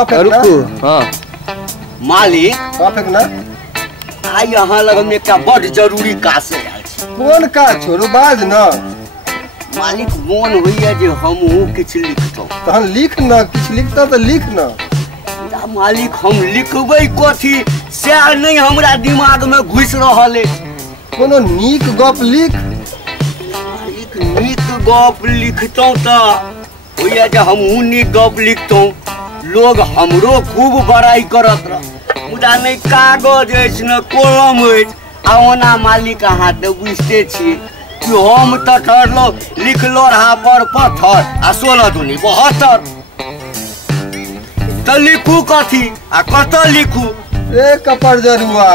रुकू। हाँ मालिक फेंक ना आई यहाँ लग में एक बड़ जरूरी काज से आयल छी। कोन काज छोड़ू बाज ना। मालिक मोन होइए जे हमहूँ किछु लिखतौं। तहन लिख न, किछु लिखता तो लिख न। मालिक हम लिखबै कथी सएह नहीं हमरा दिमाग में घुस रहल है। कोनो नीक गप लिख। मालिक नीक गप लिखतौं तो होइए जे हमहूँ नीक गप लिखतौं, लोग हमरो खूब बड़ाई करत रह। मुदा नहीं कागज अछि न कलम अछि। आ ओना मालिक अहाँ तो बुझते छी कि हम तो ठहरलो लिखलो रहा पर पत्थर आ 16 दूनी 72। तो लिखू कथी आ कत लिखू? ए कपर जरुआ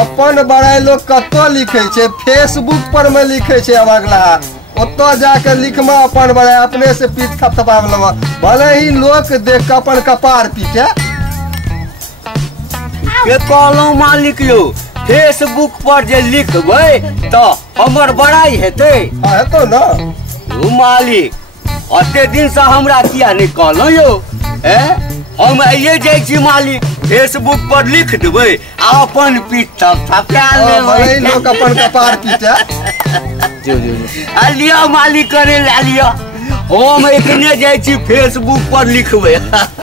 अपन बड़ाई लोग कतो लिखे छे, फेसबुक पर में लिखे छे। अब अगला ओतो जाके लिखमा अपन बड़ाई, अपने से पीठ थपथपाव लवा, भले ही लोग देख के अपन कपार पीटे। के कहलौं मालिक यो फेसबुक पर जे लिखबै तो हमर बड़ाई हेतै। हेतौ ना मालिक अते दिन से हमरा किया नहीं कहलौं यो? हम आइए जाइ छी मालिक, फेसबुक पर लिख देबै आ अपन पीठ थपथपा लेबै। भले ही लोग अपन कपार पीटे। जो जो जो लिया मालिक करे ला लिया। हम एखने जाइ छी फेसबुक पर लिखबै।